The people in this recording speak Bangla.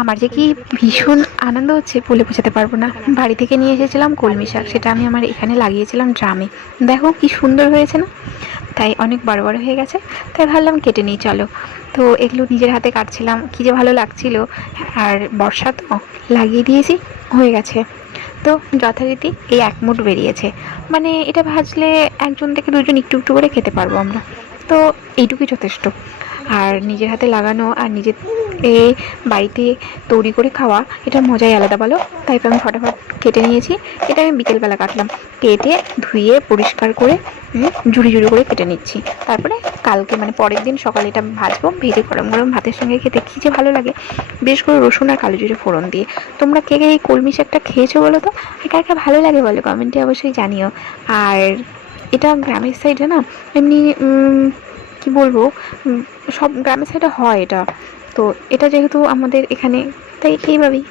আমার যে কি ভীষণ আনন্দ হচ্ছে বলে বোঝাতে পারব না। বাড়ি থেকে নিয়ে এসেছিলাম কলমি শাক, সেটা আমি আমার এখানে লাগিয়েছিলাম ড্রামে। দেখো কি সুন্দর হয়েছে না? তাই অনেক বড় বড় হয়ে গেছে, তাই ভাবলাম কেটে নিই, চলো। তো এগুলো নিজের হাতে কাটছিলাম, কী যে ভালো লাগছিল। আর বর্ষা তো লাগিয়ে দিয়েছি, হয়ে গেছে। তো যথারীতি এই এক মুঠ বেরিয়েছে। মানে এটা ভাজলে একজন থেকে দুজন একটু একটু করে খেতে পারব আমরা। তো এইটুকুই যথেষ্ট। আর নিজের হাতে লাগানো আর নিজের এ বাড়িতে তৈরি করে খাওয়া এটার মজাই আলাদা বলো? তাই আমি ফটাফট কেটে নিয়েছি। এটা আমি বিকেলবেলা কাটলাম। কেটে ধুয়ে পরিষ্কার করে ঝুড়ি ঝুড়ি করে কেটে নিচ্ছি। তারপরে কালকে মানে পরের দিন সকালে এটা ভাজবো, ভেজে গরম গরম ভাতের সঙ্গে খেতে কী যে ভালো লাগে। বেশ করে রসুন আর কালো জিরে ফোড়ন দিয়ে। তোমরা কে কে এই কলমি শাকটা খেয়েছো বলো তো? কার কার ভালো লাগে বলো? কমেন্টে অবশ্যই জানিও। আর এটা গ্রামের সাইডে না, এমনি কি বলব? সব গ্রামের সাইডে হয় এটা। তো এটা যেহেতু আমাদের এখানে তাই এইভাবেই।